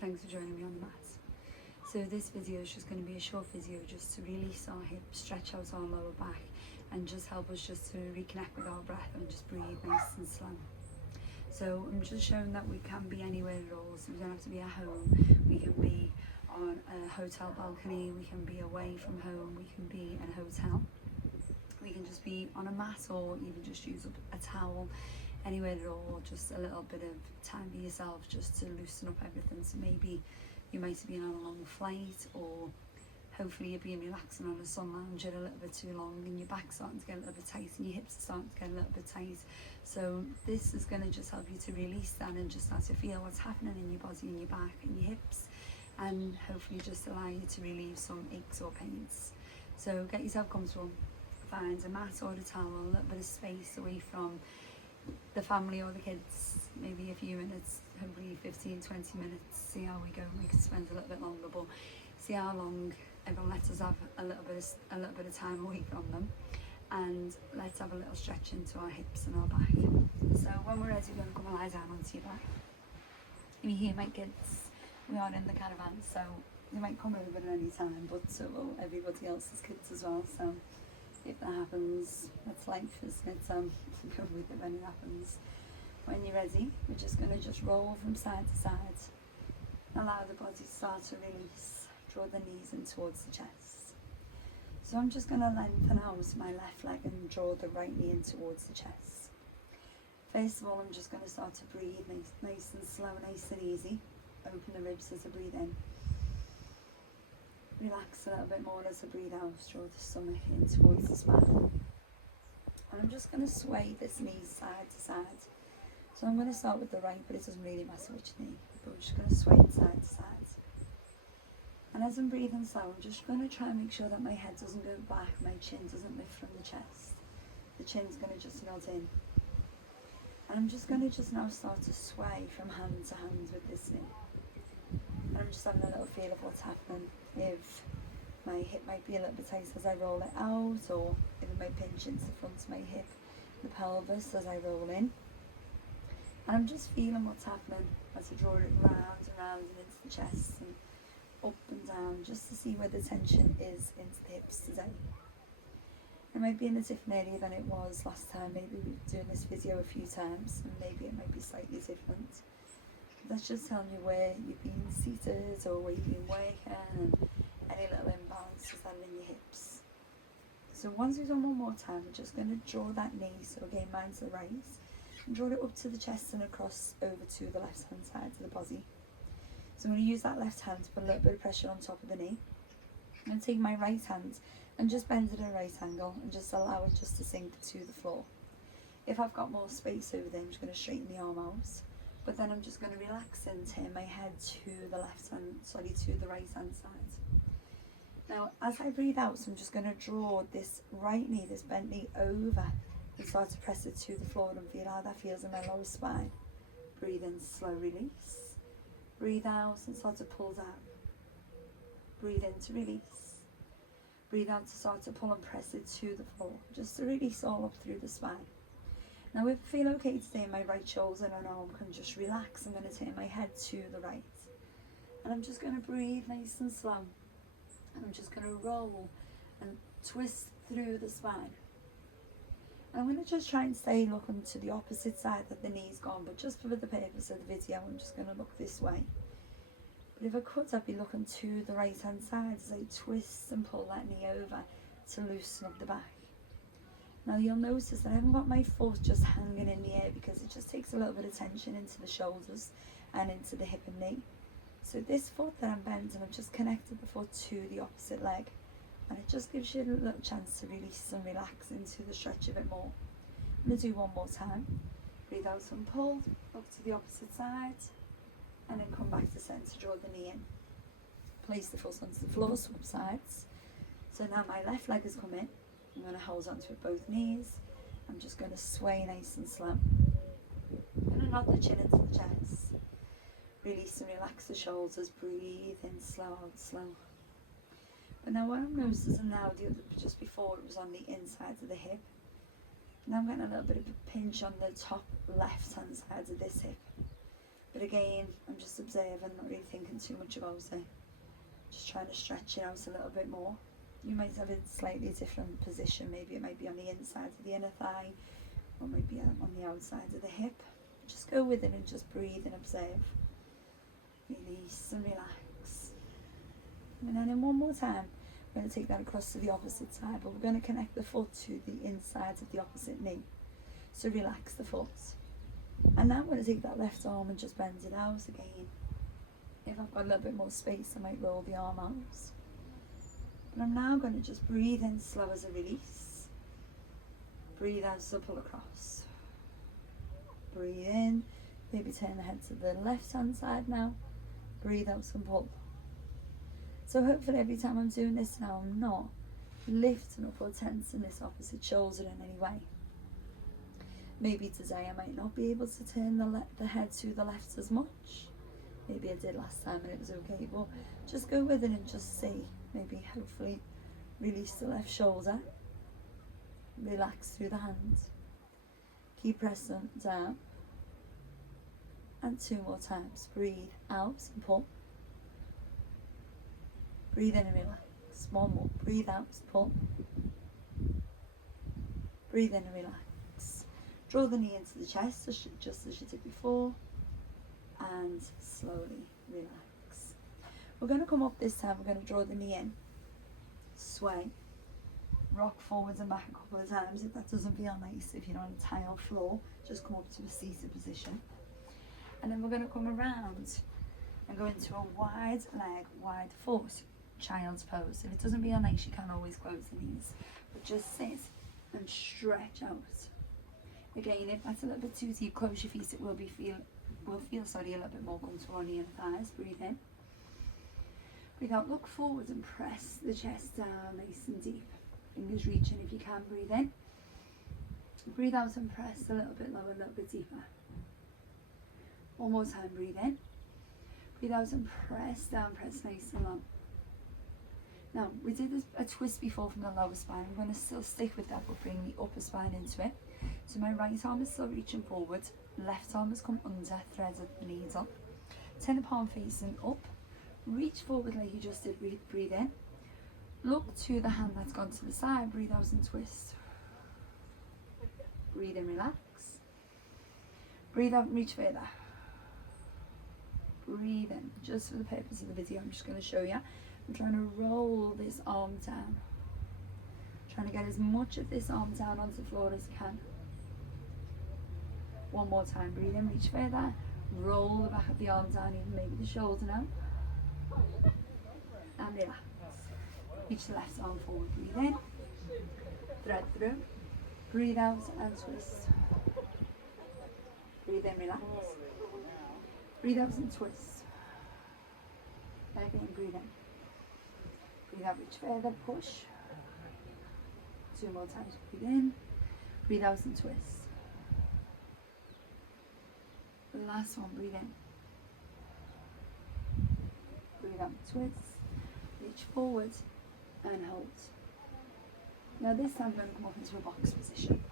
Thanks for joining me on the mat. So this video is just going to be a short video just to release our hips, stretch out our lower back and just help us just to reconnect with our breath and just breathe nice and slow. So I'm just showing that we can be anywhere at all, so we don't have to be at home. We can be on a hotel balcony, we can be away from home, we can be in a hotel. We can just be on a mat or even just use up a towel, anywhere at all, just a little bit of time for yourself just to loosen up everything. So maybe you might have been on a long flight, or hopefully you're being relaxing on a sun lounger a little bit too long and your back's starting to get a little bit tight and your hips are starting to get a little bit tight. So this is going to just help you to release that and just start to feel what's happening in your body and your back and your hips, and hopefully just allow you to relieve some aches or pains. So get yourself comfortable, find a mat or a towel, a little bit of space away from the family or the kids, maybe a few minutes, hopefully 15-20 minutes, see how we go. We can spend a little bit longer, but see how long everyone lets us have a little bit of time away from them, and let's have a little stretch into our hips and our back. So when we're ready, we're going to come and lie down onto your back. And you hear my kids, we are in the caravan, so they might come over at any time, but so will everybody else's kids as well. So if that happens, that's life, isn't it? Go with it when it happens. When you're ready, we're just going to just roll from side to side. Allow the body to start to release. Draw the knees in towards the chest. So I'm just going to lengthen out my left leg and draw the right knee in towards the chest. First of all, I'm just going to start to breathe nice and slow, nice and easy. Open the ribs as I breathe in. Relax a little bit more as I breathe out. Draw the stomach in towards the spine. And I'm just going to sway this knee side to side. So I'm going to start with the right, but it doesn't really matter which knee. But we're just going to sway it side to side. And as I'm breathing slow, I'm just going to try and make sure that my head doesn't go back, my chin doesn't lift from the chest. The chin's going to just nod in. And I'm just going to just now start to sway from hand to hand with this knee. And I'm just having a little feel of what's happening. If my hip might be a little bit tight as I roll it out, or if it might pinch into the front of my hip, the pelvis as I roll in. And I'm just feeling what's happening as I draw it round and round and into the chest and up and down, just to see where the tension is into the hips today. It might be in a different area than it was last time. Maybe we're doing this video a few times and maybe it might be slightly different. That's just telling you where you've been seated or where you've been working, and any little imbalances that are in your hips. So once we've done one more time, we're just going to draw that knee, so again mine's the right, and draw it up to the chest and across over to the left hand side of the body. So I'm going to use that left hand to put a little bit of pressure on top of the knee. I'm going to take my right hand and just bend it at a right angle and just allow it just to sink to the floor. If I've got more space over there, I'm just going to straighten the arm out. But then I'm just going to relax and turn my head to the the right hand side. Now as I breathe out, so I'm just going to draw this right knee, this bent knee over and start to press it to the floor and feel how that feels in my lower spine. Breathe in, slow release. Breathe out and start to pull down. Breathe in to release. Breathe out to start to pull and press it to the floor, just to release all up through the spine. Now if I feel okay today, my right shoulder and arm can just relax. I'm going to turn my head to the right. And I'm just going to breathe nice and slow. And I'm just going to roll and twist through the spine. I'm going to just try and stay looking to the opposite side that the knee's gone, but just for the purpose of the video, I'm just going to look this way. But if I could, I'd be looking to the right hand side as I twist and pull that knee over to loosen up the back. Now you'll notice that I haven't got my foot just hanging in the air, because it just takes a little bit of tension into the shoulders and into the hip and knee. So this foot that I'm bending, I've just connected the foot to the opposite leg, and it just gives you a little chance to release and relax into the stretch a bit more. I'm going to do one more time. Breathe out and pull, look to the opposite side, and then come back to centre, draw the knee in. Place the foot onto the floor, swap sides. So now my left leg has come in. I'm going to hold on to it both knees. I'm just going to sway nice and slow. I'm going to nod the chin into the chest. Release and relax the shoulders. Breathe in, slow out, slow. But now what I'm noticing now, just before it was on the inside of the hip. Now I'm getting a little bit of a pinch on the top left hand side of this hip. But again, I'm just observing, not really thinking too much about it. Just trying to stretch it out a little bit more. You might have a slightly different position. Maybe it might be on the inside of the inner thigh, or maybe on the outside of the hip. Just go with it and just breathe and observe. Release and relax. And then in one more time, we're going to take that across to the opposite side, but we're going to connect the foot to the inside of the opposite knee. So relax the foot. And now I'm going to take that left arm and just bend it out again. If I've got a little bit more space, I might roll the arm out. But I'm now going to just breathe in slow as a release. Breathe out, so pull across. Breathe in, maybe turn the head to the left hand side now. Breathe out and pull. So hopefully every time I'm doing this now, I'm not lifting up or tensing this opposite shoulder in any way. Maybe today I might not be able to turn the head to the left as much. Maybe I did last time and it was okay, but just go with it and just see. Maybe hopefully release the left shoulder. Relax through the hands. Keep pressing down. And 2 more times. Breathe out and pull. Breathe in and relax. 1 more. Breathe out and pull. Breathe in and relax. Draw the knee into the chest just as you did before. And slowly relax. We're going to come up this time. We're going to draw the knee in. Sway. Rock forwards and back a couple of times. If that doesn't feel nice, if you're on a tile floor, just come up to a seated position. And then we're going to come around and go into a wide leg, wide foot, child's pose. If it doesn't feel nice, you can always close the knees. But just sit and stretch out. Again, if that's a little bit too deep, close your feet. It will feel a little bit more comfortable on the inner thighs. Breathe in. Breathe out. Look forward and press the chest down nice and deep. Fingers reaching if you can. Breathe in. Breathe out and press a little bit lower, a little bit deeper. 1 more time. Breathe in. Breathe out and press down. Press nice and long. Now, we did a twist before from the lower spine. I'm going to still stick with that, but bring the upper spine into it. So my right arm is still reaching forward. Left arm has come under, thread the needle. Turn the palm facing up. Reach forward like you just did. Breathe in. Look to the hand that's gone to the side. Breathe out and twist. Breathe in, relax. Breathe out and reach further. Breathe in. Just for the purpose of the video, I'm just going to show you. I'm trying to roll this arm down. Trying to get as much of this arm down onto the floor as I can. 1 more time. Breathe in, reach further. Roll the back of the arm down, even maybe the shoulder now. And relax. Reach the left arm forward. Breathe in. Thread through. Breathe out and twist. Breathe in, relax. Breathe out and twist. Again, breathe in. Breathe out, reach further, push. 2 more times. Breathe in. Breathe out and twist. The last one, breathe in. Breathe out, twist. Reach forward and hold. Now this time I'm going to come up into a box position.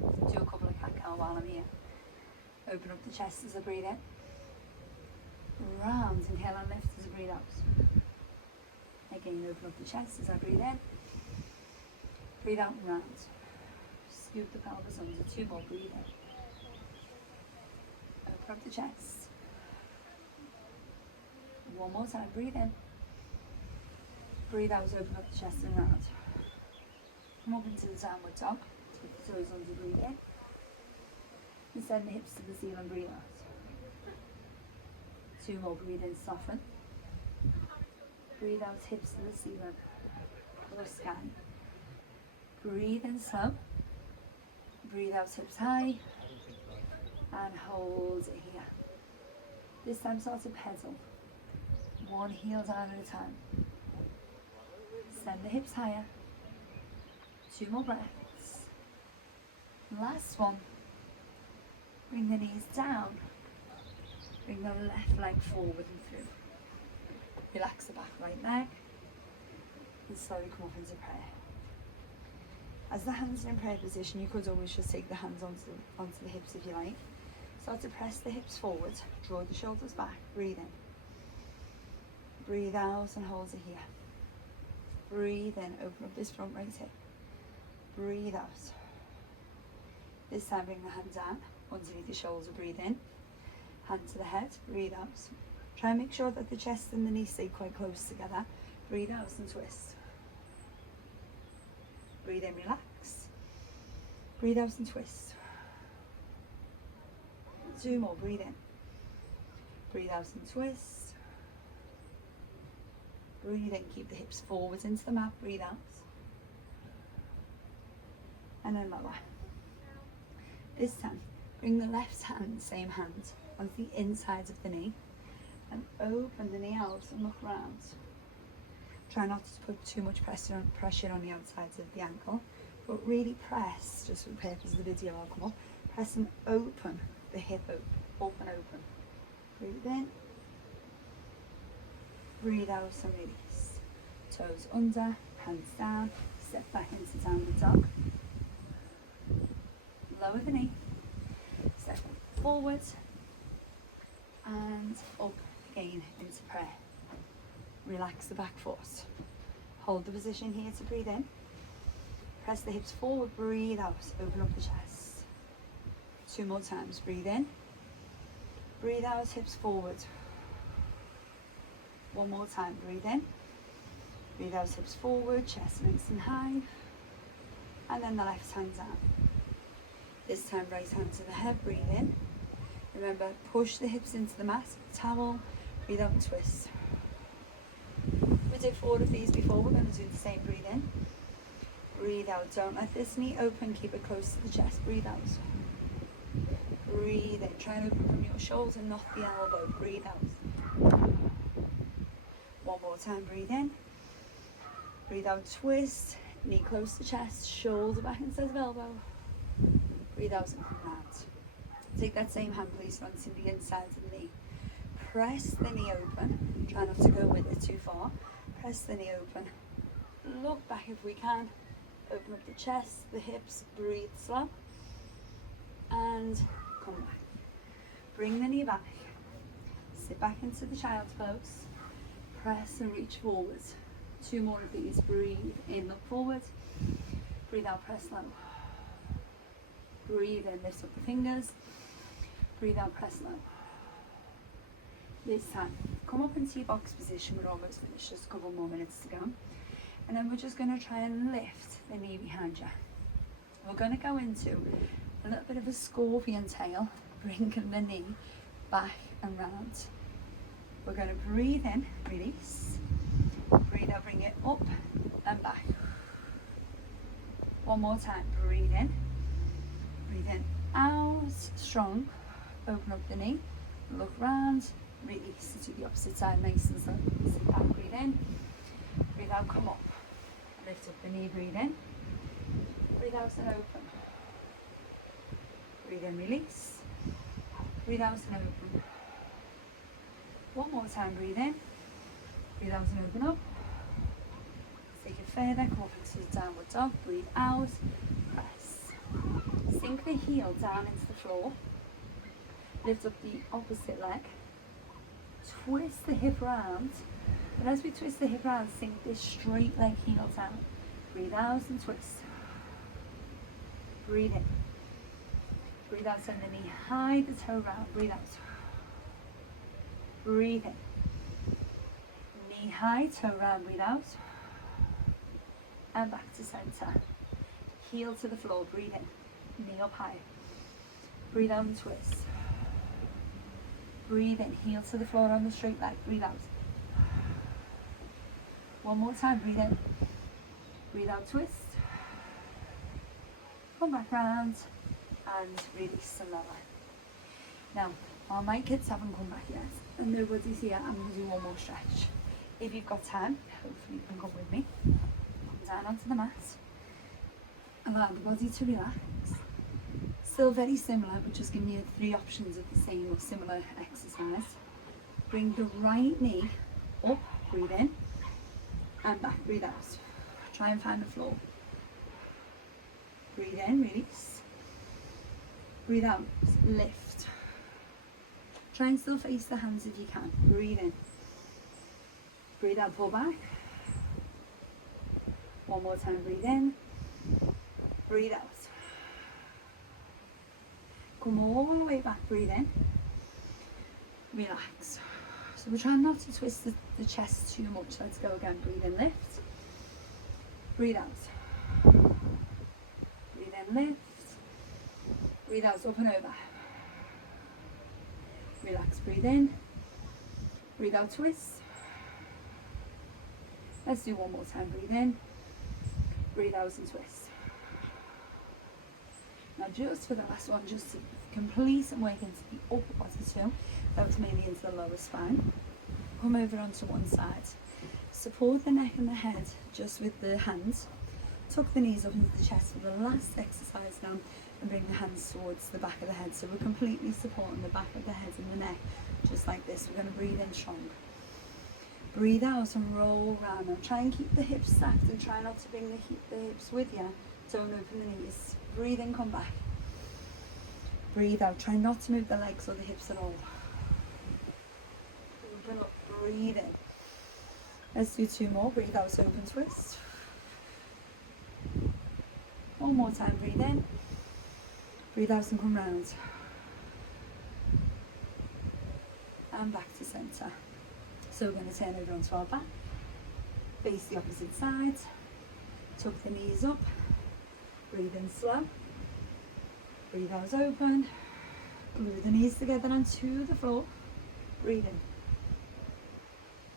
Do a couple of cat-cow while I'm here. Open up the chest as I breathe in. Round, inhale and lift as I breathe out. Again, open up the chest as I breathe in. Breathe out and round. Scoop the pelvis under. 2 more, breathe in. Open up the chest. 1 more time, breathe in. Breathe out, open up the chest and round. Come up into the downward dog. Take the toes under, breathe in. And send the hips to the ceiling, breathe out. 2 more, breathe in, soften. Breathe out, hips to the ceiling. Or scan. Breathe in slow. Breathe out, hips high. And hold it here. This time start to pedal. 1 heel down at a time. Send the hips higher. 2 more breaths. Last one. Bring the knees down. Bring the left leg forward and through. Relax the back right leg. And slowly come up into prayer. As the hands are in prayer position, you could always just take the hands onto the hips if you like. Start to press the hips forward, draw the shoulders back, breathe in. Breathe out and hold it here. Breathe in, open up this front right hip. Breathe out. This time bring the hand down, underneath the shoulder, breathe in. Hand to the head, breathe out. Try and make sure that the chest and the knees stay quite close together. Breathe out and twist. Breathe in, relax. Breathe out and twist. 2 more, breathe in. Breathe out and twist. Breathe in, keep the hips forwards into the mat, breathe out. And then lower. This time, bring the left hand, same hand, onto the inside of the knee and open the knee out and look round. Try not to put too much pressure on the outsides of the ankle, but really press, just for the purpose of the video I'll come up, press and open the hip up and open. Breathe in. Breathe out and release. Toes under, hands down, step back into downward dog. Lower the knee, step forward and up again into prayer. Relax the back foot. Hold the position here to breathe in. Press the hips forward, breathe out, open up the chest. 2 more times, breathe in. Breathe out, hips forward. 1 more time, breathe in. Breathe out, hips forward, chest nice and high. And then the left hand down. This time, right hand to the head, breathe in. Remember, push the hips into the mat, towel, breathe out and twist. We did 4 of these before, we're going to do the same, breathe in. Breathe out, don't let this knee open, keep it close to the chest, breathe out. Breathe in, try and open from your shoulder, not the elbow, breathe out. 1 more time, breathe in. Breathe out, twist, knee close to chest, shoulder back instead of elbow. Breathe out and come round. Take that same hand, please, onto the inside of the knee. Press the knee open. Try not to go with it too far. Press the knee open. Look back if we can. Open up the chest, the hips, breathe slow. And come back. Bring the knee back. Sit back into the child's pose. Press and reach forward. 2 more of these. Breathe in, look forward. Breathe out, press low. Breathe in, lift up the fingers. Breathe out, press low. This time, come up into your box position. We're almost finished, just a couple more minutes to go. And then we're just going to try and lift the knee behind you. We're going to go into a little bit of a scorpion tail, bringing the knee back and round. We're going to breathe in, release. Breathe out, bring it up and back. 1 more time, breathe in. Breathe in, out, strong. Open up the knee, look round, release to the opposite side, nice and slow. Sit back, breathe in. Breathe out, come up. Lift up the knee, breathe in. Breathe out and open. Breathe in, release. Breathe out and open. 1 more time, breathe in. Breathe out and open up. Take it further, come up into the downward dog. Breathe out, press. Sink the heel down into the floor. Lift up the opposite leg. Twist the hip round. And as we twist the hip round, sink this straight leg heel down. Breathe out and twist. Breathe in. Breathe out, send the knee high, the toe round. Breathe out. Breathe in. Knee high, toe round, breathe out. And back to center. Heel to the floor, breathe in. Knee up high. Breathe out and twist. Breathe in, heel to the floor on the straight leg, breathe out. 1 more time, breathe in. Breathe out, twist. Come back round and release and lower. Now, while my kids haven't come back yet and nobody's here, I'm going to do 1 more stretch. If you've got time, hopefully you can come with me. Come down onto the mat. Allow the body to relax. Still very similar, but just giving you 3 options of the same or similar exercise. Bring the right knee up, breathe in, and back, breathe out. Try and find the floor. Breathe in, release. Breathe out, lift. Try and still face the hands if you can. Breathe in. Breathe out, pull back. One more time, breathe in. Breathe out. Come all the way back, breathe in. Relax. So we're trying not to twist the chest too much. Let's go again. Breathe in, lift. Breathe out. Breathe in, lift. Breathe out, up and over. Relax, breathe in. Breathe out, twist. Let's do one more time. Breathe in. Breathe out and twist. Now just for the last one, just to complete and work into the upper body too. That was mainly into the lower spine. Come over onto one side. Support the neck and the head just with the hands. Tuck the knees up into the chest for the last exercise now, and bring the hands towards the back of the head. So we're completely supporting the back of the head and the neck, just like this. We're going to breathe in strong. Breathe out and roll round. Now try and keep the hips stacked and try not to bring the hips with you. Don't open the knees. Breathe in, come back. Breathe out. Try not to move the legs or the hips at all. Open up, breathe in. Let's do two more. Breathe out, open twist. One more time, breathe in. Breathe out and come round. And back to centre. So we're going to turn over onto our back. Face the opposite side. Tuck the knees up. Breathe in slow. Breathe out open. Glue the knees together onto the floor. Breathe in.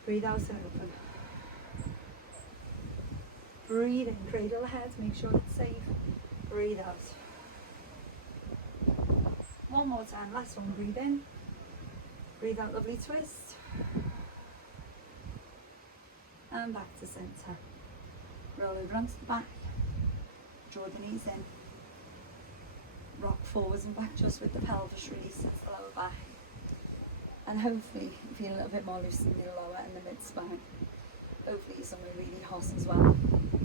Breathe out and open. Breathe in, cradle the head, make sure it's safe. Breathe out. One more time, last one, breathe in. Breathe out, lovely twist. And back to centre. Roll over onto the back. Draw the knees in. Rock forwards and back just with the pelvis release, that's the lower back. And hopefully you feel a little bit more loose in the lower and the mid spine. Hopefully you're somewhere really hot as well.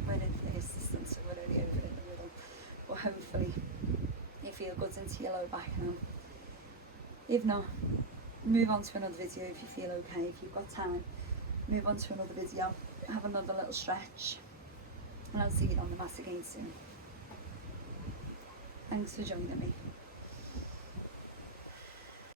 We're in for the assistance, so we're only over in the middle. But hopefully you feel good into your lower back now. If not, move on to another video if you feel okay. If you've got time, move on to another video. Have another little stretch. And I'll see you on the mat again soon. Thanks for joining me.